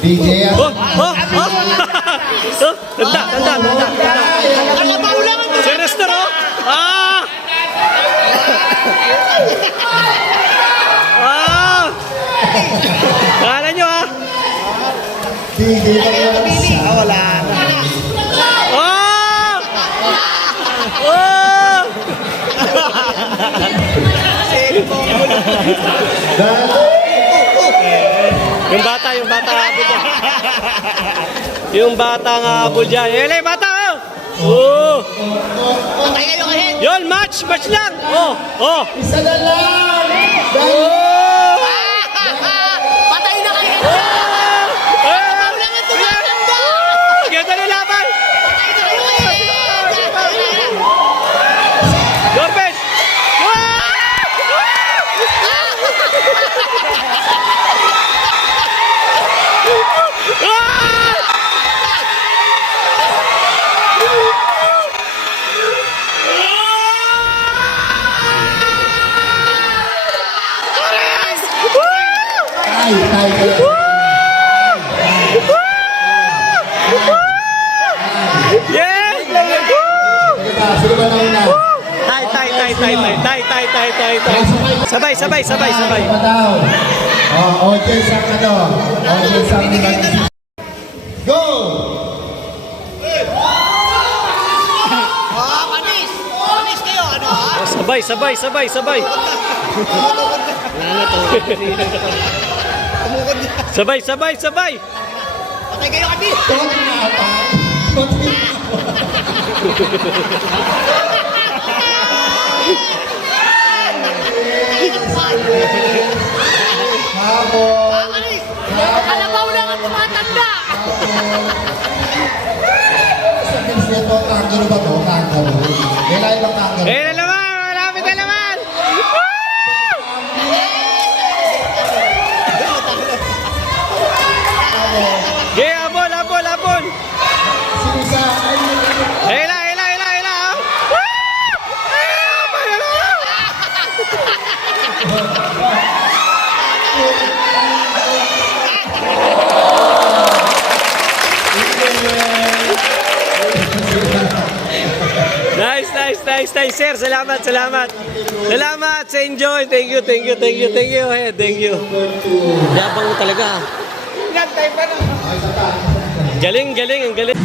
DJ. Oh! Tanda. Kalabaw lang ang Si Nestor, oh! Ah! Kala nyo, ah! DJ lang lang. wala. Oh! Oh! Yung bata habol dyan. Yung bata nga habol dyan. Ele, bata, oh! Oh! Patay kayo kahit. Yun, match lang! Oh! Isa na lang. Oh! Patay na kayo. Kalabaw lang ang tumatanda. Ganda na laban! Patay na kayo. Dorpen! Tay kayo. Yes! Sino ba nauna? Tay. Sabay. Mataw. Audience ang ano? Audience ang Go! Panis. Panis kayo. Ano ha? Sabay. Sabay. Patay kayo kami. Konti na pa. Habol. Panis. Kalabaw lang ang tumatanda. Sa kids nito, kangaroo ba to? Kangaroo. May lahat bang kangaroo? Eh, na naman! Malapit na naman! Okay, abol! Sinisa, ay, Hila! Nice, sir. Salamat. Salamat sa enjoy. Thank you. Thank you. Yabang mo talaga. Galing. Ang galing.